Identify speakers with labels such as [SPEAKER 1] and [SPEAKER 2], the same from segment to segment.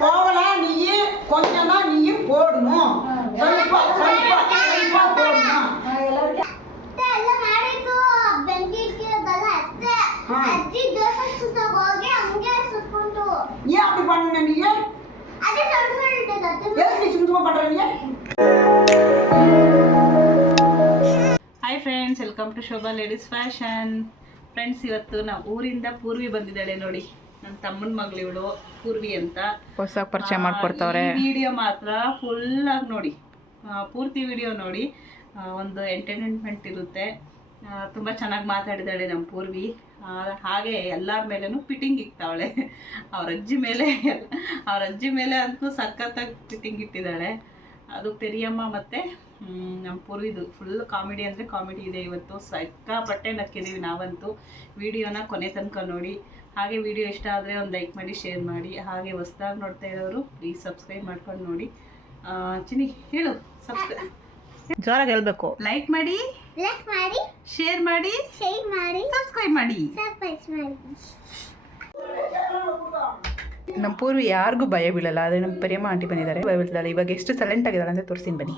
[SPEAKER 1] போகலாம் நீ கொஞ்சம் தான் நீயும் போடணும் ಸ್ವಲ್ಪ ಸ್ವಲ್ಪ ಸ್ವಲ್ಪ போடணும்
[SPEAKER 2] ಅತ್ತೆ ಎಲ್ಲ ಮಾಡಿದ್ದು ಬೆಂಕಿ ಇಕ್ಕಿರೋದಲ್ಲ ಅತ್ತೆ
[SPEAKER 1] ಹಾ.
[SPEAKER 2] ಅಜ್ಜಿ ದೋಸೆ ಸುತ್ತಾಗ ಹೋಗಿ ಹಂಗೆ ಸುಟ್ಕೊಂಡು
[SPEAKER 1] ஏன் அப்படி பண்ண நீ
[SPEAKER 2] ಅದೇ ಸ್ವಲ್ಪ ಇರ್ತದೆ ಅತ್ತೆ
[SPEAKER 1] எதுக்கு நீ சும்மா பண்ற நீ
[SPEAKER 3] hi friends welcome to Shobha ladies fashion friends ಇವತ್ತು ನಾವು ಊರಿಂದ ಪೂರ್ವಿ ಬಂದಿದ್ದಾಳೆ ನೋಡಿ. ನನ್ನ ತಮ್ಮನ ಮಗಳು ಇವಳು ಪೂರ್ವಿ ಅಂತ.
[SPEAKER 4] ಹೊಸ ಪರಿಚಯ ಮಾಡ್ಕೊಡ್ತಾವ್ರೆ.
[SPEAKER 3] ವಿಡಿಯೋ ಮಾತ್ರ ಫುಲ್ ಆಗಿ ನೋಡಿ. ಪೂರ್ತಿ ವಿಡಿಯೋ ನೋಡಿ. ಒಂದು ಎಂಟರ್ಟೈನ್ಮೆಂಟ್ ಇರುತ್ತೆ. ತುಂಬ ಚೆನ್ನಾಗಿ ಮಾತಾಡಿದಾಳೆ ನಮ್ಮ ಪೂರ್ವಿ. ಹಾಗೆ ಎಲ್ಲರ ಮೇಲೂ ಫಿಟ್ಟಿಂಗ್ ಇಕ್ತಾವಳೆ. ಅವ್ರ ಅಜ್ಜಿ ಮೇಲೆ ಅವ್ರ ಅಜ್ಜಿ ಮೇಲೆ ಅಂತೂ ಸಖತ್ತಾಗಿ ಫಿಟ್ಟಿಂಗ್ ಇಟ್ಟಿದ್ದಾಳೆ. ಅದು ಪೆರಿಯಮ್ಮ ಮತ್ತು ನಮ್ಮ ಪೂರ್ವಿದು ಫುಲ್ ಕಾಮಿಡಿ ಅಂದರೆ ಕಾಮಿಡಿ ಇದೆ ಇವತ್ತು. ಸಿಕ್ಕಾಪಟ್ಟೆ ನಕ್ಕಿದ್ದೀವಿ ನಾವಂತೂ. ವಿಡಿಯೋನ ಕೊನೆ ತನಕ ನೋಡಿ. ಹಾಗೆ ವಿಡಿಯೋ ಇಷ್ಟ ಆದರೆ ಒಂದು ಲೈಕ್ ಮಾಡಿ ಶೇರ್ ಮಾಡಿ. ಹಾಗೆ ಹೊಸ್ದಾಗಿ ನೋಡ್ತಾ ಇರೋರು ಪ್ಲೀಸ್ ಸಬ್ಸ್ಕ್ರೈಬ್ ಮಾಡ್ಕೊಂಡು ನೋಡಿ. ಚಿನಿ ಹೇಳು ಸಬ್ಸ್ಕ್ರೈ
[SPEAKER 4] ಜೋರಾಗಿ ಹೇಳ್ಬೇಕು.
[SPEAKER 3] ಲೈಕ್ ಮಾಡಿ
[SPEAKER 2] ಲೈಕ್ ಮಾಡಿ
[SPEAKER 3] ಶೇರ್ ಮಾಡಿ
[SPEAKER 2] ಶೇರ್ ಮಾಡಿ
[SPEAKER 3] ಸಬ್ಸ್ಕ್ರೈಬ್ ಮಾಡಿ.
[SPEAKER 2] ಸರ್ಪ್ರೈಸ್ ಮಾಡಿ.
[SPEAKER 4] ನಮ್ಮ ಪೂರ್ವಿ ಯಾರಿಗೂ ಭಯ ಬೀಳಲ್ಲ ಆದರೆ ನಮ್ಮ ಪರಿಯಮ್ಮ ಆಂಟಿ ಬಂದಿದ್ದಾರೆ. ಭಯ ಬೀಳ್ತಾಳೆ ಇವಾಗ ಎಷ್ಟು ಸೈಲೆಂಟ್ ಆಗಿದ್ದಾಳೆ ಅಂತ ತೋರಿಸ್ತೀನಿ ಬನ್ನಿ.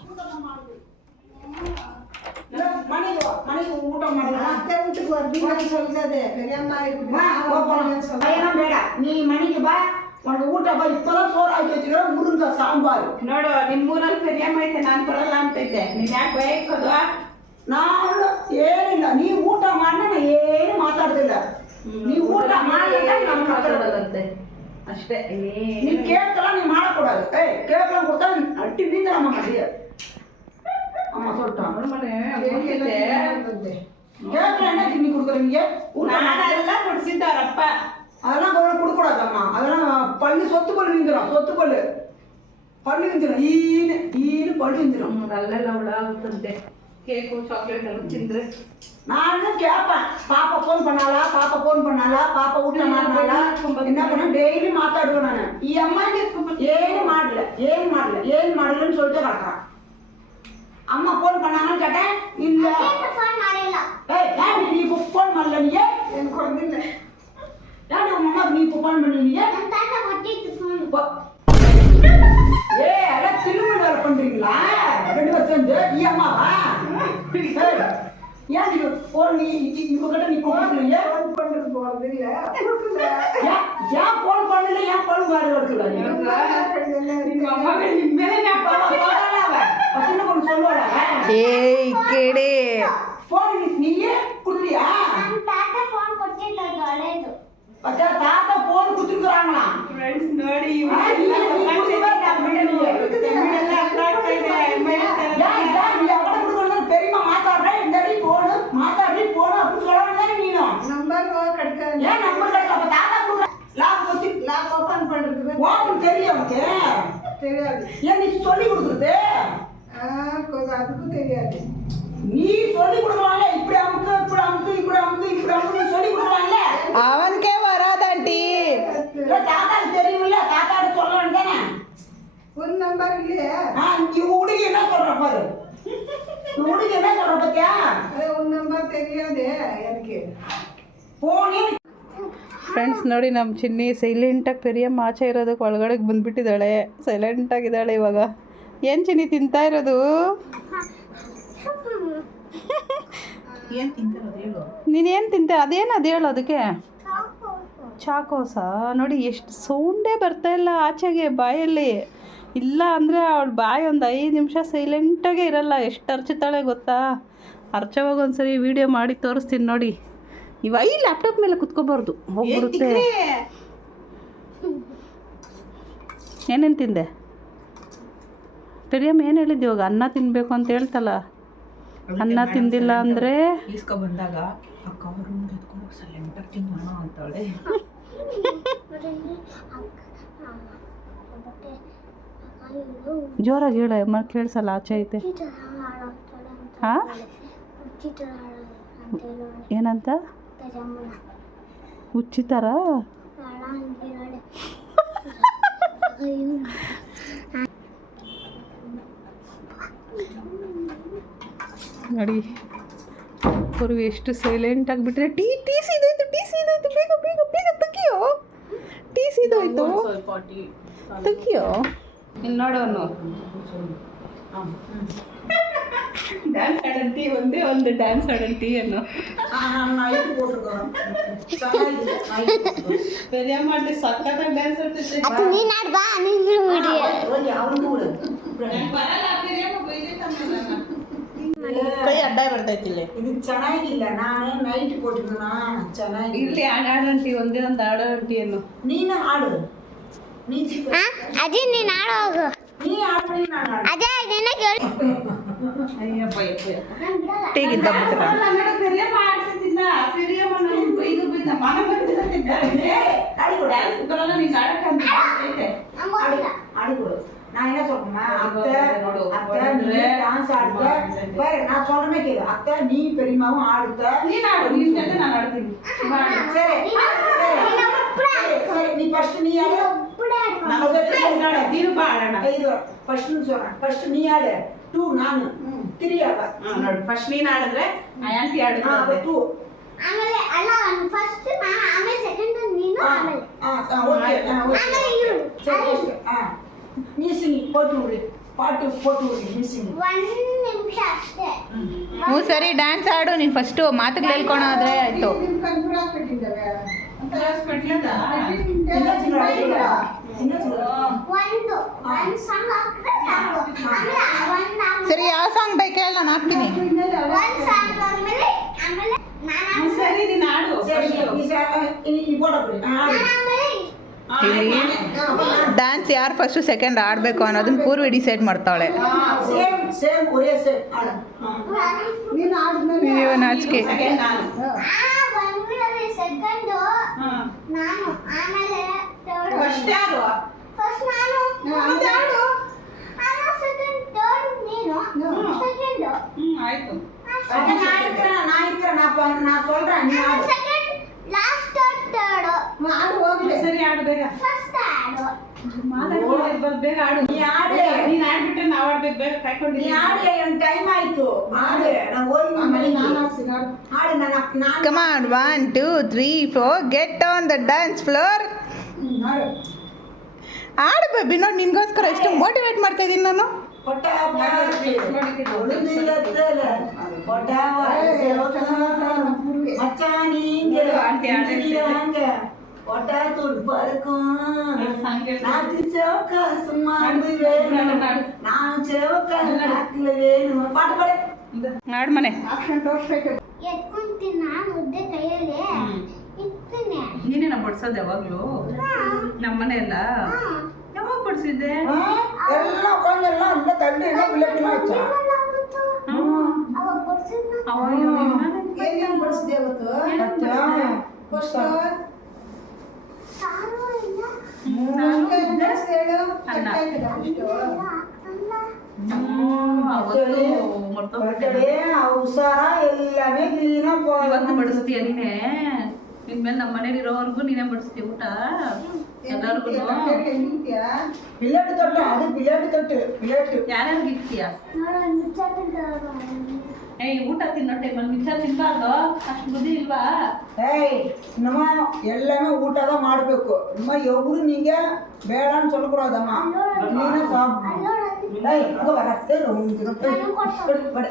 [SPEAKER 1] ಬೇಡ. ನೀ ಮನೆಗೆ ಬಾ. ಒಂದು ಊಟ ಬಾ. ಇಪ್ಪಲ ಸೋರ್ ಆಗ್ತೈತಿರೋ ಊರಿಂದ ಸಾಂಬಾರು.
[SPEAKER 3] ನೋಡು ನಿಮ್ಮ ಊರಲ್ಲಿ ಕರಿಯಮ್ಮ ಐತೆ. ನಾನು ಬರಲ್ಲ ಅಂತೈತೆ. ನೀನು ಯಾಕೆ ಬಯಕೋದು
[SPEAKER 1] ನಾನು ಏನಿಲ್ಲ. ನೀ ಊಟ ಮಾಡಿದ್ರೆ ನಾನು ಏನು ಮಾತಾಡ್ತಿಲ್ಲ ನೀ ಊಟ ಮಾಡಿಲ್ಲ ನಾನು
[SPEAKER 3] ಮಾತಾಡೋದಂತೆ ಅಷ್ಟೇ.
[SPEAKER 1] ನೀನು ಕೇಳ್ತಲ್ಲ ನೀನು ಮಾಡಕೊಡೋದು. ಏ ಕೇಳ್ಕೊಳ ಕೊಡ್ತಾ ಅಟ್ಟಿ ಬಿಂದ ನಮ್ಮ ಅಮ್ಮ ಸೊಟ್ಟ. ಮನೆ கேட்கலாம் கிண்ணி கொடுக்குறீங்க? நானெல்லாம்
[SPEAKER 3] குடிச்சுட்டார் அப்பா
[SPEAKER 1] அதெல்லாம் அவரை கொடுக்கூடாதம்மா அதெல்லாம் பல்லு சொத்து பல்லு நிஞ்சிடும் சொத்து பல்லு. பல்லு நிஞ்சிடும் ஈனு ஈனு பல்லு
[SPEAKER 3] நிஞ்சிடும் நல்ல லவ்லாக இருக்குது கேக்கும்
[SPEAKER 1] நானும் கேட்பேன் பாப்பா ஃபோன் பண்ணாலா பாப்பா ஃபோன் பண்ணாலா பாப்பா வீட்டில் மாட்டினாலா என்ன பண்ண டெய்லி மாத்தாடுவேன் நான். ஈ அம்மா ஏழு மாடல ஏன் மாடல ஏழு மாடலன்னு சொல்லிட்டு கிடக்குறான். அம்மா போன் பண்ணாங்கன்னு கேட்டேன்.
[SPEAKER 2] இந்த
[SPEAKER 1] ஏய் நீ
[SPEAKER 3] ಫ್ರೆಂಡ್ಸ್ ನೋಡಿ
[SPEAKER 4] ನಮ್ಮ ಚಿನ್ನಿ ಸೈಲೆಂಟಾಗಿ ಪೆರಿಯಮ್ಮ ಆಚೆ ಇರೋದಕ್ಕೆ ಒಳಗಡೆ ಬಂದ್ಬಿಟ್ಟಿದ್ದಾಳೆ. ಸೈಲೆಂಟಾಗಿದ್ದಾಳೆ ಇವಾಗ. ಏನು ಚಿನ್ನಿ ತಿಂತಾ ಇರೋದು? ನೀನೇನು ತಿಂತೆ? ಅದೇನು ಅದು ಹೇಳು ಅದಕ್ಕೆ. ಚಾಕೋಸ? ನೋಡಿ ಎಷ್ಟು ಸೌಂಡೇ ಬರ್ತಾ ಇಲ್ಲ ಆಚೆಗೆ ಬಾಯಲ್ಲಿ. ಇಲ್ಲ ಅಂದರೆ ಅವಳು ಬಾಯಿ ಒಂದು ಐದು ನಿಮಿಷ ಸೈಲೆಂಟಾಗೇ ಇರಲ್ಲ. ಎಷ್ಟು ಅರ್ಚುತ್ತಾಳೆ ಗೊತ್ತಾ? ಅರ್ಚವಾಗ ಒಂದ್ಸರಿ ವಿಡಿಯೋ ಮಾಡಿ ತೋರಿಸ್ತೀನಿ ನೋಡಿ. ಇವ ಈ ಲ್ಯಾಪ್ಟಾಪ್ ಮೇಲೆ ಕುತ್ಕೋಬಾರ್ದು. ಹೋಗ್ಬಿಡುತ್ತೆ. ಏನೇನು ತಿಂದೆ? ಪೆರಿಯಮ್ಮ ಏನು ಹೇಳಿದ್ದೆ ಇವಾಗ? ಅನ್ನ ತಿನ್ನಬೇಕು ಅಂತ ಹೇಳ್ತಲ್ಲ. ಅನ್ನ ತಿಂದಿಲ್ಲ ಅಂದರೆ?
[SPEAKER 3] ಬಂದಾಗ ಅಕ್ಕ ಅಂತಾಳೆ
[SPEAKER 4] ಜೋರಾಗಿ ಹೇಳ ಕೇಳಿಸಲ್ಲ ಆಚೆ ಐತೆ. ಹಾ? ಏನಂತ? ಉಚ್ಚಿತಾರ ನೋಡಿ. ಅವ್ರು ಎಷ್ಟು ಸೈಲೆಂಟ್ ಆಗಿಬಿಟ್ರೆ ಟೀ ಟೀ ಸೀದಾಯ್ತು ಟೀ ಸೀದಾಯ್ತು. ಬೇಗ ಬೇಗ ಬೇಗ ತೆಗಿಯೋ
[SPEAKER 3] ಫಾರ್ಟಿ
[SPEAKER 4] ತೆಗಿಯೋ ಇಲ್ಲಿ டான்ஸ் ஆடன் டீ வந்து ಒಂದು ಡ್ಯಾನ್ಸ್
[SPEAKER 1] ಆಡನ್ ಟೀ ಅನ್ನು
[SPEAKER 4] பெரிய மாட்டு சக்கத்தா டான்ஸ் ஆடுச்சு
[SPEAKER 2] அது நீ நாட் பா நீ இங்க
[SPEAKER 1] முடி ஓடி அவன் கூட
[SPEAKER 4] ಬರಲ್ಲ ಅಪ್ಪಿರೇನು ಬೈದಿರ್ತಾನೆ ಕೈ ಅಡ್ಡ ಬರ್ತೈತಿಲ್ಲ
[SPEAKER 1] ಇದು ಚೆನ್ನಾಗಿಲ್ಲ ನಾನು ನೈಟ್ ಕೊಟ್ಟಿದ್ನ ಚೆನ್ನಾಗಿ
[SPEAKER 4] ಇಲ್ಲಿ ಆಡಂಟಿ ಒಂದೇ ಒಂದು ಆಡಂಟಿಯನ್ನು
[SPEAKER 1] ನೀನು ಹಾಡು ನೀ
[SPEAKER 2] ಅಜ್ಜಿ ನೀನು ಆಡೋಗು
[SPEAKER 1] ನೀ ಆಡ್ರಿ ನಾನು
[SPEAKER 2] ಅದೇ ಇದನ್ನ ಕೇಳಿ
[SPEAKER 1] ಟೀಗಿ நான் என்ன சொல்றேன்னா அத்தை அத்தை நீ டான்ஸ் ஆடுத்த. பாரு நான் சொல்றேனே கேளு. அத்தை நீ பெரியமாவும் ஆடுத்த.
[SPEAKER 4] நீ
[SPEAKER 1] நான் நீ சேர்த்து நான் ஃபர்ஸ்ட் நீ ஆடு ஃபர்ஸ்ட் நீ ஆடு. ಟೂ ನಾನು ತ್ರೀ
[SPEAKER 4] ಅಲ್ಲ ನೋಡಿ ಫಸ್ಟ್ ನೀನು ಆಡಿದ್ರೆ ಆಂಟಿ ಆಡಿದ್ರೆ
[SPEAKER 1] ಟೂ
[SPEAKER 2] ಆಮೇಲೆ ಅಲ್ಲ ಫಸ್ಟ್ ನಾನು ಆಮೇಲೆ ಸೆಕೆಂಡ್ ನೀನು ಆಮೇಲೆ. ಆಮೇಲೆ
[SPEAKER 1] ಇರು ನೀ ಸಿಂಗಿ ಫೋಟೋ ಉಡಿ. ಪಾಟು ಫೋಟೋ ಉಡಿ ನೀ ಸಿಂಗಿ
[SPEAKER 2] ಒಂದು ನಿಮಿಷ ಅಷ್ಟೇ.
[SPEAKER 4] ಹ್ಞೂ ಸರಿ ಡ್ಯಾನ್ಸ್ ಆಡು. ನೀನು ಫಸ್ಟು ಮಾತುಗಳು ಹೇಳ್ಕೊಳೋದ್ರೆ ಆಯಿತು.
[SPEAKER 5] ಕನ್ಫ್ಯೂಡ್ ಆಗಿಬಿಟ್ಟಿದ್ದಾವೆ.
[SPEAKER 2] ಅಂತ ಕಟ್ಲದ
[SPEAKER 4] ಸರಿ ಯಾವ ಸಾಂಗ್ ಬೇಕು ಹೇಳ ನಾನು ಹಾಕ್ತೀನಿ. ಡ್ಯಾನ್ಸ್ ಯಾರು ಫಸ್ಟು ಸೆಕೆಂಡ್ ಆಡಬೇಕು ಅನ್ನೋದನ್ನ ಪೂರ್ವಿ ಡಿಸೈಡ್ ಮಾಡ್ತಾಳೆ. ನಾಚಿಕೆ
[SPEAKER 3] ನಾನು
[SPEAKER 2] ಆಮೇಲೆ
[SPEAKER 3] ಫಸ್ಟ್ ಯಾರು
[SPEAKER 2] ಫಸ್ಟ್ ನಾನು
[SPEAKER 5] ಮತ್ತೆ
[SPEAKER 2] ಆಡು ಆಮೇಲೆ ಸೆಕೆಂಡ್ ಥರ್ಡ್ ನೀನು ಸೆಕೆಂಡ್
[SPEAKER 3] ಹ್ಮ್ ಆಯ್ತು
[SPEAKER 1] அட நான் இருக்கிறேன் நான் இருக்கிறேன் நான் பண்- நான் சொல்றேன் நீ ஆடு
[SPEAKER 2] ಸೆಕೆಂಡ್ ಲಾಸ್ಟ್ ಥರ್ಡ್
[SPEAKER 5] ಆಡು ಹೋಗ್ಲಿ
[SPEAKER 3] ಸರಿ ಆಡು ಬೇಗ
[SPEAKER 2] ಫಸ್ಟ್ ಆಡು
[SPEAKER 3] ಮಾತಾಡ್ಕೊಂಡು ಇರ್ಬೋದು ಬೇಗ ಆಡು
[SPEAKER 1] நீ ஆடு
[SPEAKER 3] ನೀನ್ ಆಡ್ಬಿಟ್ರೆ ನಾವ್ ಆಡ್ಬೇಕು ಬೇಗ
[SPEAKER 1] நீ
[SPEAKER 3] ಕಾಯ್ಕೊಂಡಿದ್ದೀನಿ
[SPEAKER 1] ஆடு எனக்கு டைம் ಆಯ್ತು ಆಡು ನಾನು ಓದಿ
[SPEAKER 5] ಆಮೇಲೆ
[SPEAKER 1] ಮನೆಗೆ
[SPEAKER 5] ನಾನು ಆಡ್ತೀನಿ ಆಡು
[SPEAKER 1] ಆಡು ನಾನು ನಾನು
[SPEAKER 4] come on one two three four get on the dance floor
[SPEAKER 5] ಹ್ಮ್, ಆಡು
[SPEAKER 4] ಬೇಬಿ ನೋಡಿ ನಿನ್ಗೋಸ್ಕರ ಎಷ್ಟು ಮೋಟಿವೇಟ್ ಮಾಡ್ತಾ ಇದ್ದೀನಿ ನಾನು. ಆಡ್ ಮನೆ.
[SPEAKER 2] ಎತ್ಕೊಂತೀನಿ ನಾನು ಕೈಯಲ್ಲಿ
[SPEAKER 3] ನೀನೇನ ಬಡ್ಸೋದು ಯಾವಾಗಲೂ? ನಮ್ಮ ಮನೆಯಲ್ಲ ಯಾವಾಗ
[SPEAKER 1] ಕೊಡಿಸಿದ್ದೆ ಎಲ್ಲ ಕೊಂದೆಲ್ಲ ಅಲ್ಲ ತಂದೆ
[SPEAKER 2] ಎಲ್ಲ ಬಿಲೆಟ್
[SPEAKER 3] ಮಾಚ
[SPEAKER 5] ಏನೇನು ಬಡಿಸಿದೆ ಅವತ್ತು ಫಸ್ಟ್
[SPEAKER 1] ಹುಷಾರ ಎಲ್ಲಾನೇ ಕ್ಲೀನಾಗಿ
[SPEAKER 3] ಇವತ್ತು ಬಡಿಸ್ತೀಯ ನೀನೇ ಇನ್ಮೇಲೆ ನಮ್ಮ ಮನೇಲಿರೋವರೆಗೂ ನೀನೇ ಬಡಿಸ್ತೀಯ ಊಟ ಎಲ್ಲರಿಗೂ
[SPEAKER 1] பிளேட்டு தொட்டு அது பிளேட்டு தொட்டு பிளேட்டு
[SPEAKER 3] ಯಾರ್ಯಾರಿಗೆ ಇರ್ತೀಯ
[SPEAKER 2] ನೋಡು ಮುಚ್ಚಾಕಿದ್ದು
[SPEAKER 3] ಏಯ್ ಊಟ ತಿನ್ನೋ ಟೈಮಲ್ಲಿ ಮಿಚ್ಚ ತಿನ್ಬಾರ್ದು ಅಷ್ಟು ಬುದ್ಧಿ ಇಲ್ವಾ
[SPEAKER 1] ஏய் நம்ம எல்லாமே ஊட்ட தான் ಮಾಡಬೇಕು நம்ம எவரு நீங்க வேடான்னு சொல்லக்கூடாதம்மா நீனா சாப்பிடணும் ஏய் இங்க வர ஏய் உங்களுக்கு நான் போய் படு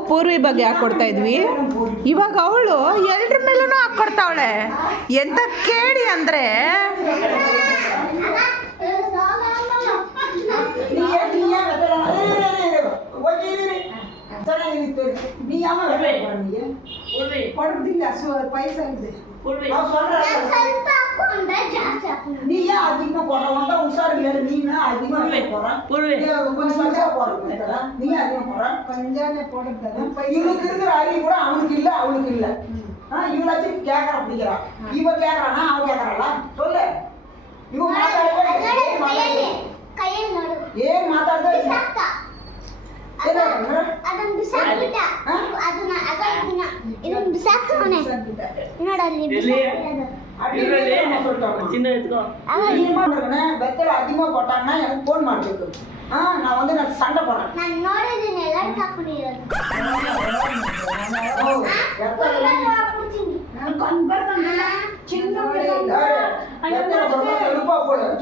[SPEAKER 4] ಪೂರ್ವಿ ಬಗ್ಗೆ ಹಾಕೊಡ್ತಾ ಇದ್ವಿ? ಇವಾಗ ಅವಳು ಎಲ್ರ ಮೇಲೂ ಹಾಕ್ಕೊಡ್ತಾವಳೆ ಎಂತ ಕೇಳಿ ಅಂದರೆ
[SPEAKER 5] ಇದೆ. ಇದೆ
[SPEAKER 1] அவன் சொல்றான்.
[SPEAKER 2] ಸ್ವಲ್ಪ ಹಾಕೊಂಡ್ರೆ ಜಾಸ್ತಿ ಹಾಕೊಂಡ್ರೆ
[SPEAKER 1] நீ ஏன் அதிகமா போடுற உன்கிட்ட உஷார் இல்ல நீ ஏன் அதிகமா போடுற நீ கொஞ்சம் கொஞ்சமா போடுற நீ ஏன் அதிகமா போடுற
[SPEAKER 5] ಪಂಜಾನೆ ಕೊಡೋದಲ್ಲ
[SPEAKER 1] இவனுக்கு இருக்கிற அறிவு கூட அவனுக்கு இல்ல அவனுக்கு இல்ல இவளாச்சும் கேக்குற அப்படிங்கிறா இவ கேக்குறானா அவ கேக்குறாளா சொல்லு இவ மாத்தாடுற ஏன் மாத்தாடுற
[SPEAKER 2] ಕೈಯಲ್ಲಿ ನೋಡು
[SPEAKER 1] ಏನ್ ಮಾತಾಡ್ದೆ
[SPEAKER 2] ಬಿಸಾಕ
[SPEAKER 1] ಏನು?
[SPEAKER 2] ಅದನ್ನ ಬಿಸಾಕ್ಬಿಟ್ಟ
[SPEAKER 1] ಹಾ?
[SPEAKER 2] ಅದನ್ನ ಅದನ್ನ ಇದನ್ನ ಬಿಸಾಕ್ತಾವನೆ ನೋಡಲ್ಲಿ
[SPEAKER 6] ಎಲ್ಲಿ?
[SPEAKER 2] ಬಿಸಾಕಿರೋದು.
[SPEAKER 6] சின்ன
[SPEAKER 1] வெத்தலை அதிகமா போட்டாங்கன்னா எனக்கு போன் மாட்டிருக்கு. ஆ நான் வந்து நான் சண்டை போடுறேன்.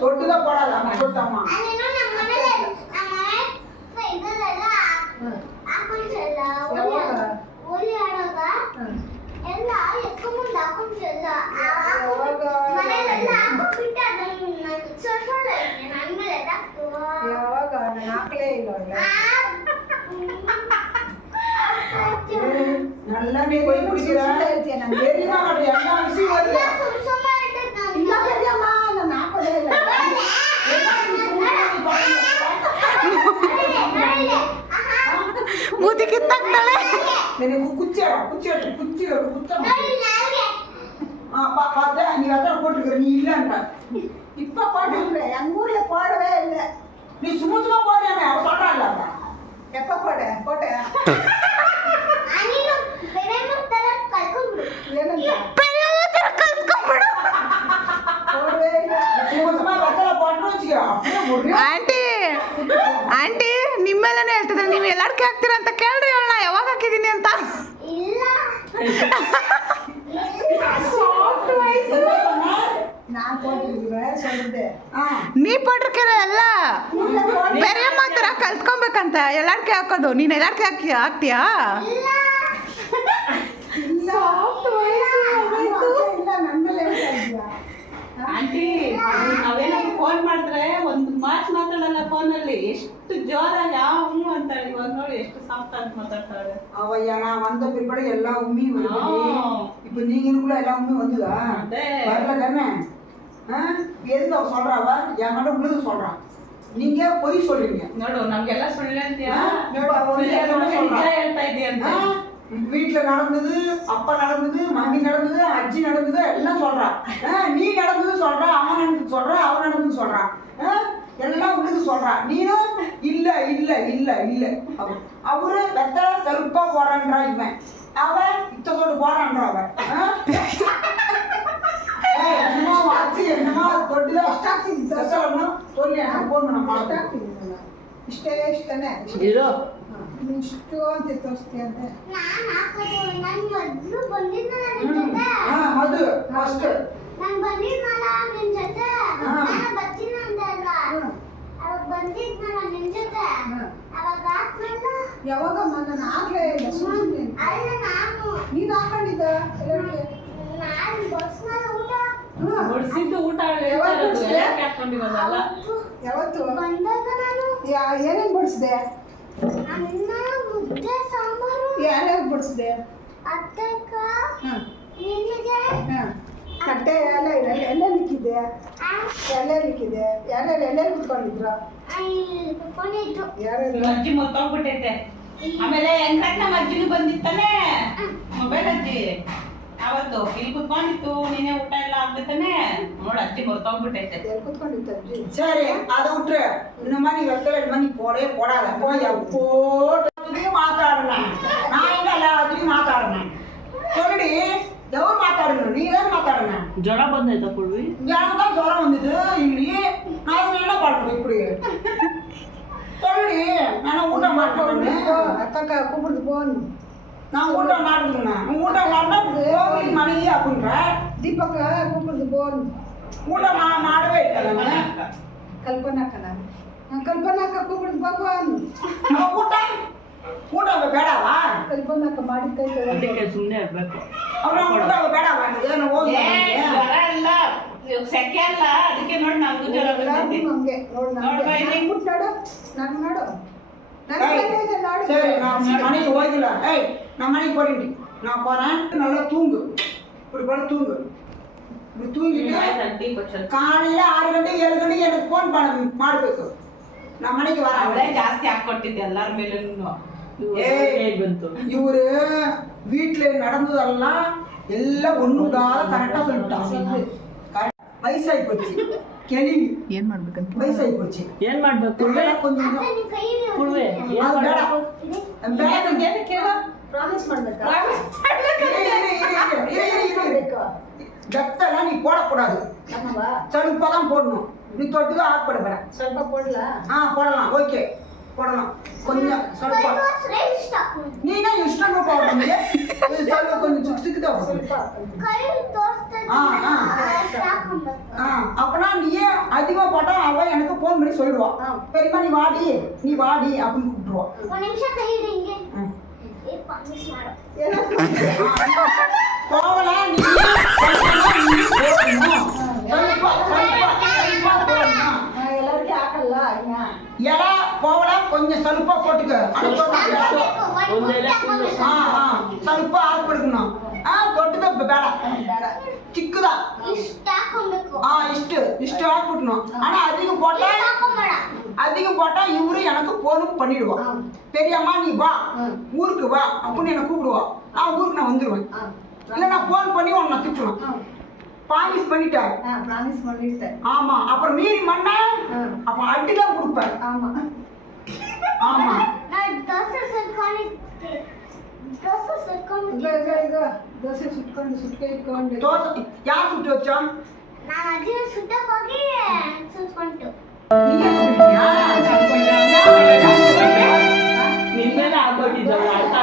[SPEAKER 1] தொட்டுதான்
[SPEAKER 2] போடாதாமா தொட்டாமா ஒரு அழகா எல்லா எக்கமும் தாக்கும் செல்லா
[SPEAKER 5] ಯಾವಾಗ ನಾನು ಹಾಕ್ಲೇ ಇಲ್ಲ ಅವ್ಳ್ನ.
[SPEAKER 1] நல்லா நீ போய் குடிக்கிற தெரியுமா மாட்டேன் எல்லா விஷயம் வருது
[SPEAKER 5] ಇಲ್ಲ ಕರಿಯಮ್ಮ, ನಾನು ಹಾಕೋದೇ ಇಲ್ಲ.
[SPEAKER 4] ಮೂತಿ ಕಿತ್ತಾಕ್ತಾಳೆ
[SPEAKER 1] எனக்கு குச்சி குச்சி குச்சி குத்தம் ஆ பா- பார்த்தா நீ வெத்தலை போட்டுக்கிற நீ இல்லைன்ற
[SPEAKER 5] இப்ப போட்டுக்கிறேன் எங்க ஊர்ல போடவே இல்லை
[SPEAKER 1] நீ சும்மா சும்மா போறியாமே அவ சொல்றான்ல அவ.
[SPEAKER 5] எப்ப போட போட்டேன் ಏನಂತ போடவே இல்லை
[SPEAKER 1] சும்மா சும்மா வெத்தலை போட்டு வச்சுக்க அப்படியே முடியும்
[SPEAKER 4] ಆಂಟಿ ಆಂಟಿ ನಿಮ್ಮೆಲ್ಲನೇ ಹೇಳ್ತಿದ್ರೆ ನೀವು ಎಲ್ಲಾರ್ಕೆ ಹಾಕ್ತೀರಾ ಅಂತ ಕೇಳ್ರಿ ಅವಳನ್ನ ಯಾವಾಗ ಹಾಕಿದೀನಿ ಅಂತ
[SPEAKER 5] நான்
[SPEAKER 4] ನೀ ಪಡ್ರಕ್ಕೆ ಎಲ್ಲ. ಬೇರೆ ಮಾತ್ರ ಕಲ್ತ್ಕೊಬೇಕಂತ. ಎಲ್ಲಾರ್ಕೆ ಹಾಕೋದು. ನೀನು ಎಲ್ಲಾರ್ಕೆ ಹಾಕಿ ಹಾಕ್ತೀಯಾ?
[SPEAKER 3] ಆಂಟಿ ಅವೇನಾದ್ರು ಫೋನ್ ಮಾಡಿದ್ರೆ ಒಂದು ಮಾತು ಮಾತಾಡಲ್ಲ ಫೋನಲ್ಲಿ ಎಷ್ಟು ಜೋರಾಗಿ ಯಾವ ಉಮ್ಮು ಅಂತ ಇವಾಗ ನೋಡಿ ಎಷ್ಟು ಸಾಫ್ಟ್ ಅಂತ ಮಾತಾಡ್ತಾಳೆ
[SPEAKER 1] ಅವಯ್ಯ
[SPEAKER 3] ನಾ
[SPEAKER 1] ಒಂದು ಬಿಡ್ಬೇಡ ಎಲ್ಲ ಉಮ್ಮಿ ಇಬ್ಬರು ನೀಗಿನ
[SPEAKER 3] ಎಲ್ಲ
[SPEAKER 1] ಉಮ್ಮಿ ಒಂದು ಬರ್ಲದನ್ನ எதுக்கு அவ சொல்றாவ என் கிட்ட உள்ளது சொல்றான் நீங்க பொய் சொல்றீங்க
[SPEAKER 3] ನೋಡು ನಮ್ಗೆಲ್ಲ ಸುಳ್ಳು ಅಂತೀಯಾ
[SPEAKER 1] ஆ, இப்ப அவ வந்து
[SPEAKER 3] ನಿಜ
[SPEAKER 1] என்ன சொல்றா?
[SPEAKER 3] ಹೇಳ್ತಾ ಇದೀಯ ಅಂತ
[SPEAKER 1] ஆ? வீட்டுல நடந்தது அப்பா நடந்தது மம்மி நடந்தது அஜி நடந்தது எல்லாம் சொல்றா ஆ, நீ நடந்தது சொல்ற அவன் நடந்தது சொல்ற அவன் நடந்தது சொல்றான் ஆ? எல்லாம் உள்ளது சொல்றா நீனும் இல்ல இல்ல இல்ல இல்ல அவ- அவரு வெத்த செருப்பா போறான்றா இவன் அவ இத்த சொல்லு போறான்றா அவ ನಾವು ದೊಡ್ಡ
[SPEAKER 5] ಇಷ್ಟೇ ಇಷ್ಟನೇ.
[SPEAKER 6] ಇರೋ.
[SPEAKER 5] ಇಷ್ಟು ಅಂತ ತೋರಿಸ್ತೀಯ ಅಂತ.
[SPEAKER 1] ಅದು
[SPEAKER 2] ನಾನು ಜೊತೆ. ನಾನು ಅಂತ ಅಲ್ಲ ಅವಾಗ ಬಂದಿದ್ನಲ್ಲ ನಿನ್ ಜೊತೆ. ಅವಾಗ ಹಾಕ್ಮೇಲೆ
[SPEAKER 5] ಯಾವಾಗ ನಾನು ಆಗ್ಲೇ ಸುಮ್ಮನೆ
[SPEAKER 2] ನೀನು.
[SPEAKER 5] ಹಾಕೊಂಡಿದ್ದ?
[SPEAKER 3] ಬಡಿಸಿದ್ದು ಊಟ ಹಾಕೊಂಡಿರೋದಲ್ಲ
[SPEAKER 5] ಯಾವತ್ತು ಏನೇನು ಬಡಿಸಿದೆ? ಯಾರ್ಯಾರು ಬಡಿಸಿದೆ? ತಟ್ಟೆ ಎಲ್ಲ ಇರಲ್ಲ ಎಲ್ಲೇ
[SPEAKER 2] ಲಿಕ್ಕಿದೆ
[SPEAKER 5] ಎಲ್ಲೇ ಲಿಕ್ಕಿದೆ ಯಾರ್ಯಾರು ಎಲ್ಲೇ ಕುತ್ಕೊಂಡಿದ್ರು? ಯಾರ್ಯಾರು?
[SPEAKER 3] ಅಜ್ಜಿ ಮತ್ತೋಗ್ಬಿಟ್ಟೈತೆ ಆಮೇಲೆ ಎಂಟಕ್ಕೆ ನಮ್ಮ ಅಜ್ಜಿನೂ ಬಂದಿತ್ತಾನೆ. ಮೊಬೈಲ್ ಅಜ್ಜಿ ಅವತ್ತು ಇಲ್ಲಿ ಕುತ್ಕೊಂಡಿತ್ತು ನೀನೆ ಊಟ ಎಲ್ಲ ಆಗ್ಬಿಟ್ಟನೆ ನೋಡ್ ಅಜ್ಜಿ?
[SPEAKER 1] ಬರ್ತೋಗ್ಬಿಟ್ಟೈತೆ ಸರಿ ಅದು ಬಿಟ್ರೆ ನಮ್ಮನೆ ಎತ್ತಲೆ ಮನೆ ಕೊಡೆ ಕೊಡಲ್ಲ ಕೊಡೋದು ಮಾತಾಡೋಣ. ನಾಯಿಂದ ಅಲ್ಲ ಅದ್ರಿ ಮಾತಾಡೋಣ. ಕೊಡಿ ದವ್ರು ಮಾತಾಡಿದ್ರು ನೀವೇನ್ ಮಾತಾಡೋಣ?
[SPEAKER 6] ಜ್ವರ ಬಂದೈತ
[SPEAKER 1] ಕೊಡ್ವಿ ಯಾವಾಗ ಜ್ವರ ಬಂದಿದ್ದು ಇಲ್ಲಿ ನಾವು ಎಲ್ಲ ಮಾಡ್ಬೇಕು ಇಪ್ಪಡಿ ಕೊಡಿ ನಾನು ಊಟ ಮಾಡ್ಕೊಂಡು
[SPEAKER 5] ಅಕ್ಕ ಕೂಬಿಡ್ದು ಫೋನ್.
[SPEAKER 1] நான் ஊட்டம் மாட்டுதுங்க ஊட்டம் மாட்டினா கோவிலுக்கு மனைவி அப்படின்ற
[SPEAKER 5] ದೀಪಕ್ಕ ಕೂಬಿಡ್ದು ಬೋನ್
[SPEAKER 1] ஊட்டம் மா மாடவே இல்லை
[SPEAKER 5] ಕಲ್ಪನಾಕ್ಕ ನಾನು ನಾನು ಕಲ್ಪನಾಕ್ಕ ಕೂಬಿಡ್ದು ಭಗವಾನ್
[SPEAKER 1] நம்ம ஊட்டம் ஊட்டம் ಬೇಡವಾ
[SPEAKER 5] ಕಲ್ಪನಾಕ್ಕ ಮಾಡಿದ ಕೈ ತೊಗೊಂಡು
[SPEAKER 6] ಅದಕ್ಕೆ ಸುಮ್ಮನೆ ಇರ್ಬೇಕು
[SPEAKER 1] ಅವ್ರ ಊಟ ಬೇಡ ಮಾಡಿದೆ ನಾನು
[SPEAKER 3] ಏ,
[SPEAKER 1] ಹೋಗಿ
[SPEAKER 3] ಜ್ವರ ಇಲ್ಲ ಇವಾಗ್ ಸೆಕೆ ಅಲ್ಲ ಅದಕ್ಕೆ ನೋಡಿ ನಮ್ಗೂ ಜ್ವರ ಬಂದೈತೆ
[SPEAKER 5] ಹಂಗೆ ನೋಡು
[SPEAKER 3] ನೋಡು ಬಾ ಇಲ್ಲಿ.
[SPEAKER 5] ನಾನು ಮುಟ್ಟು ನೋಡು ನಾನು ನೋಡು ನನಗೆ ಬಂದಿದೆ ನೋಡು
[SPEAKER 1] சரி நான் மனைக்கு ஓய்க்கல ஏய் நான் மனைக்கு போறேன் நான் போறேன் நல்லா தூங்கு இப்படி போல தூங்கு இப்படி தூங்கிட்டு
[SPEAKER 3] ಟೀ ಕೊಚ್ಚಲ್
[SPEAKER 1] காலையில ஆறு ಗಂಟೆಗೆ ஏழு ಗಂಟೆಗೆ எனக்கு ಫೋನ್ ಮಾಡ ಮಾಡಬೇಕು ನಮ್ಮ ಮನೆಗೆ
[SPEAKER 3] ಅವಳೇ
[SPEAKER 1] ವರ
[SPEAKER 3] ಜಾಸ್ತಿ ಹಾಕೊಟ್ಟಿದ್ದೆ ಎಲ್ಲಾರ ಮೇಲೂ
[SPEAKER 6] ಇವ್ರು
[SPEAKER 1] ಏ.
[SPEAKER 6] ಹೇಗ್ ಬಂತು
[SPEAKER 1] ಇವ್ರು வீட்டுல நடந்ததெல்லாம் எல்லாம் ஒண்ணு விடாத கரெக்டா சொல்லிட்டான் Correct. வயசாகி போச்சு கேள்வி
[SPEAKER 4] ಏನು ಮಾಡ್ಬೇಕಂತ
[SPEAKER 1] ವಯಸ್ಸಾಗಿ போச்சு
[SPEAKER 6] ಏನ್ ಮಾಡ್ಬೇಕು ಪುಳ್ವೆ
[SPEAKER 1] கொஞ்சம்
[SPEAKER 2] ಅತ್ತೆ ನಿನ್ ಕೈಯಲ್ಲಿ
[SPEAKER 6] ಪುಳ್ವೆ ಏನ್
[SPEAKER 1] ಅದು ಬೇಡ
[SPEAKER 6] ಮಾಡ್ಬೇಕು
[SPEAKER 1] ಬೇಡ
[SPEAKER 3] ಏನು ಕೇಳ
[SPEAKER 5] ಪ್ರಾಮಿಸ್ ಮಾಡ್ಬೇಕಾ
[SPEAKER 1] ಬೆತ್ತಲ್ಲ நீ போடக்கூடாது
[SPEAKER 5] ನಮ್ಮವ್ವ
[SPEAKER 1] சலுப்பா தான் போடணும் நீ தொட்டுக்க ஆக்கப்பட
[SPEAKER 5] ಸ್ವಲ್ಪ ಕೊಡ್ಲಾ
[SPEAKER 1] ஆ போடலாம் ஓகே போடலாம் கொஞ்சம்
[SPEAKER 2] ಕೈ
[SPEAKER 1] ಸ್ವಲ್ಪ
[SPEAKER 2] ತೋರ್ಸ್ರೆ ಇಷ್ಟ
[SPEAKER 1] நீங்க இஷ்டம் போடுறீங்க இது ಸ್ವಲ್ಪ கொஞ்சம் சுக்கு சுக்குதா போடுங்க
[SPEAKER 2] ಕೈ
[SPEAKER 1] அப்பனா நீயே அதிகமா போட்டா அவ எனக்கு போன் பண்ணி சொல்லிடுவா. பெரியமா வாடி நீ வாடி அப்படின்னு கூப்பிட்டுருவா. போகல நீ எல்லா போகல கொஞ்சம் சலுப்பா போட்டுக்க. சலுப்பா ஆசைப்படுக்கணும் ஆ தொட்டுதான் ಚಿಕ್ಕದ
[SPEAKER 2] ಇಷ್ಟ ಹಾಕೊಬೇಕು
[SPEAKER 1] ஆ இஷ்டு இஷ்டு ஆக்கிவிட்டணும் ஆனா அதிகம் போட்டா
[SPEAKER 2] ಇಷ್ಟ ಹಾಕೊಂಬೇಡ
[SPEAKER 1] அதிகம் போட்டா இவரு எனக்கு போனும் பண்ணிடுவா பெரியம்மா நீ வா ஊருக்கு வா அப்படின்னு என்ன கூப்பிடுவா நான் ஊருக்கு நான் வந்துடுவேன் இல்ல நான் போன் பண்ணி உன்னை திட்டுவேன் ப்ராமிஸ் பண்ணிட்டேன்
[SPEAKER 5] ಹಾ ಪ್ರಾಮಿಸ್ ಮಾಡಿರ್ತೆ
[SPEAKER 1] ஆமா அப்புறம் மீறி மண்ணா
[SPEAKER 5] ம்.
[SPEAKER 1] அப்ப அடிதான் கொடுப்பேன்
[SPEAKER 5] ಆಮಾ
[SPEAKER 1] ஆமா
[SPEAKER 2] ನಾನು ದೋಸೆ ಸುಟ್ಕೊಂಡಿದ್ದೆ ದೋಸೆ
[SPEAKER 5] ಈಗ ಸುಟ್ಕೊಂಡು ಸುಟ್ಟೆ ಇಟ್ಕೊಂಡು.
[SPEAKER 1] ದೋಸೆ ಯಾರು ಸುಟ್ಟು ವಚ್ಚ
[SPEAKER 2] ನಾನು ಅಜ್ಜಿನ ಸುಟ್ಟಕ್ಕೆ ಹೋಗಿ ಸುಟ್ಕೊಂತು
[SPEAKER 6] ನಿನ್ನೆ ಹಾಕೊಟ್ಟಿದ್ದಲ್ಲ ಅರ್ಥ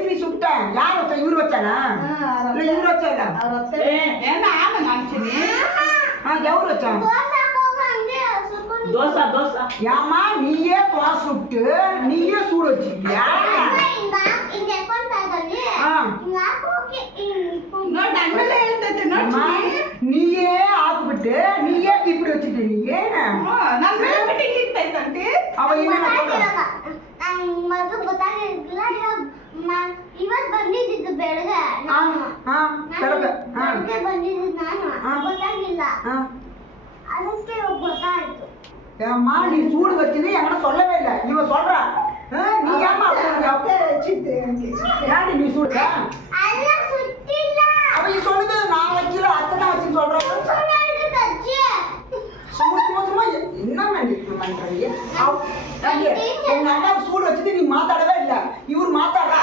[SPEAKER 1] ನೀ ಸುಟ್ಟ? ಯಾರು ವಚ್ಚ ಇವ್ರು
[SPEAKER 5] ವಚ್ಚನ ಇವ್ರು
[SPEAKER 6] ವಚ್ಚ
[SPEAKER 3] ಇಲ್ಲ ನಾನು
[SPEAKER 2] ಮನುಷ್ಯನೇ ಹಾಂ ಯಾವ್ರು ವಚ್ಚ
[SPEAKER 6] தோசா தோசா.
[SPEAKER 1] ஏமா நீயே தோசை சுட்டு நீயே சூடு வச்சிருக்கியா நீயே ஆக்குபிட்டு நீயே இப்படி வச்சுட்டு நீயே அவ என்ன
[SPEAKER 2] ಇವತ್ ಬಂದಿದ್ದು ಬೆಳಗ್ಗೆ
[SPEAKER 1] ஏம்மா நீ சூடு வச்சுன்னு என்கிட்ட சொல்லவே இல்லை. இவன் சொல்றா நீ ஏமா ஏன் நீ சூடு? அவன் சொல்லுது நான் வைக்கல அத்தை தான் வச்சுன்னு
[SPEAKER 2] சொல்றாங்க
[SPEAKER 1] சும்மா என்ன பண்றீங்க உங்க அண்ணா சூடு வச்சுட்டு நீ மாத்தாடவே இல்ல. இவர்
[SPEAKER 3] மாத்தாடா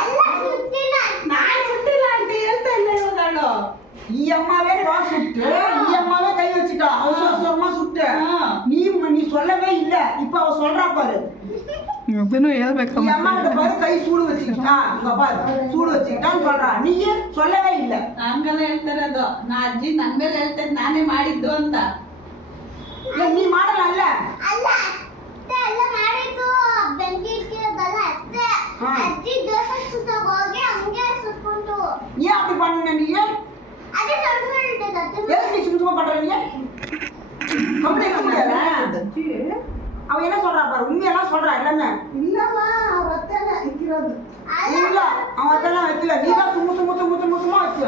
[SPEAKER 3] நான் சுட்டு நான்
[SPEAKER 1] இல்ல இவங்க அம்மாவே சுட்டு இ அம்மாவே கை வச்சுட்டா அவசர அவசரமா சுட்டு
[SPEAKER 3] ஆ.
[SPEAKER 1] நீ நீ சொல்லவே இல்ல இப்ப அவ சொல்றா பாரு
[SPEAKER 4] ಅದನ್ನು ಹೇಳ್ಬೇಕು
[SPEAKER 1] ಈ ಅಮ್ಮ கிட்ட பாரு கை சூடு வச்சுக்கிட்டா இங்க பாரு சூடு வச்சுக்கிட்டான்னு சொல்றா நீ சொல்லவே இல்ல
[SPEAKER 3] ಹಂಗೆಲ್ಲ ಹೇಳ್ತಾರದು ನಾ ಅಜ್ಜಿ ನನ್ನ ಮೇಲೆ ಹೇಳ್ತೈತೆ ನಾನೇ ಮಾಡಿದ್ದು ಅಂತ
[SPEAKER 1] இல்ல நீ ಮಾಡಲ್ಲ
[SPEAKER 2] ಅಲ್ಲ ಅತ್ತೆ ಎಲ್ಲ ಮಾಡಿದ್ದು ಬೆಂಕಿ ಇಟ್ಟಿರೋದಲ್ಲ ಅತ್ತೆ
[SPEAKER 1] ಹಾ.
[SPEAKER 2] ಅಜ್ಜಿ ದೋಸೆ ಸುತ್ತಾಗ ಹೋಗಿ ಹಂಗೆ ಸುಟ್ಕೊಂಡು
[SPEAKER 1] ஏன் அப்படி பண்ண நீ
[SPEAKER 2] ಅದೇ ಸಣ್ಣ ಸಣ್ಣ ಇರ್ತದೆ ಅತ್ತೆ
[SPEAKER 1] எதுக்கு நீ சும்மா சும்மா பண்ற நீ கம்ப்ளைண்ட் என்ன சொல்றா பாரு உண்மையெல்லாம் சொல்றா எல்லாமே. அவன் ஒத்தனை வைக்கல. நீ தான் சும்மா சும்மா சும்மா சும்மா சும்மா வச்சு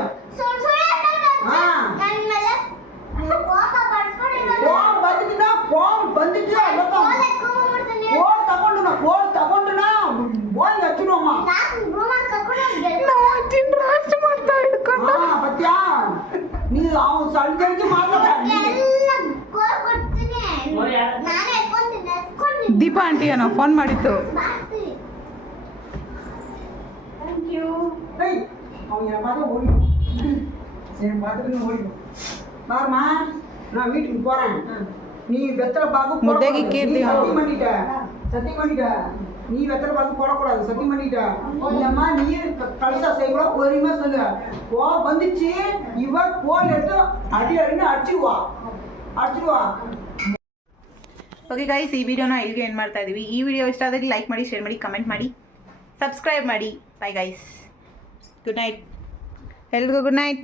[SPEAKER 1] கோபம் வந்துச்சுன்னா கோபம் வந்துச்சு கோல் தகொண்டுனா கோல்
[SPEAKER 2] தகொண்டுனா போய்
[SPEAKER 6] வச்சுனோம்மா பத்தியா?
[SPEAKER 2] நீ அவன் சளிச்சு
[SPEAKER 4] ದೀಪಾ ಆಂಟಿ ಏನೋ ಫೋನ್ ಮಾಡಿತ್ತು
[SPEAKER 2] ಬಾರ್ಸ್ತೀನಿ.
[SPEAKER 1] ஏய் அவன் என்னை பார்த்தா ஓடிடும் என்னை பார்த்துட்டு ஓடிடும் பாருமா நான் வீட்டுக்கு போறேன் நீ வெத்தலை பாக்கு
[SPEAKER 4] முட்டைக்கு கீர்த்தி
[SPEAKER 1] சத்தியம் பண்ணிட்ட சத்தியம் பண்ணிட்ட நீ வெத்தலை பாக்கு போடக்கூடாது சத்தியம் பண்ணிட்ட இல்லம்மா நீ க- கலசா செய்யக்கூட பொறுமையா சொல்லு கோ வந்துச்சு இவ கோல் எடுத்து அடி அடின்னு அடிச்சுடுவா அடிச்சிடுவா
[SPEAKER 4] ಓಕೆ ಗೈಸ್ ಈ ವಿಡಿಯೋನ ಇಲ್ಲಿಗೆ ಏನು ಮಾಡ್ತಾ ಇದ್ದೀವಿ ಈ ವಿಡಿಯೋ ಇಷ್ಟ ಆದರೆ ಲೈಕ್ ಮಾಡಿ ಶೇರ್ ಮಾಡಿ ಕಮೆಂಟ್ ಮಾಡಿ ಸಬ್ಸ್ಕ್ರೈಬ್ ಮಾಡಿ. ಬೈ ಗೈಸ್ ಗುಡ್ ನೈಟ್ ಎಲ್ರಿಗೂ
[SPEAKER 5] good
[SPEAKER 6] night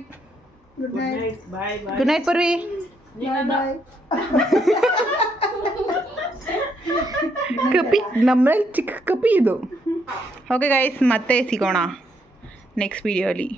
[SPEAKER 6] good
[SPEAKER 4] night good night
[SPEAKER 5] Purvi.
[SPEAKER 4] ಕಪಿ ನಮ್ಮಲ್ಲಿ ಚಿಕ್ಕ ಕಪಿ ಇದು. ಓಕೆ ಗೈಸ್ ಮತ್ತೆ ಸಿಗೋಣ ನೆಕ್ಸ್ಟ್ ವಿಡಿಯೋಲಿ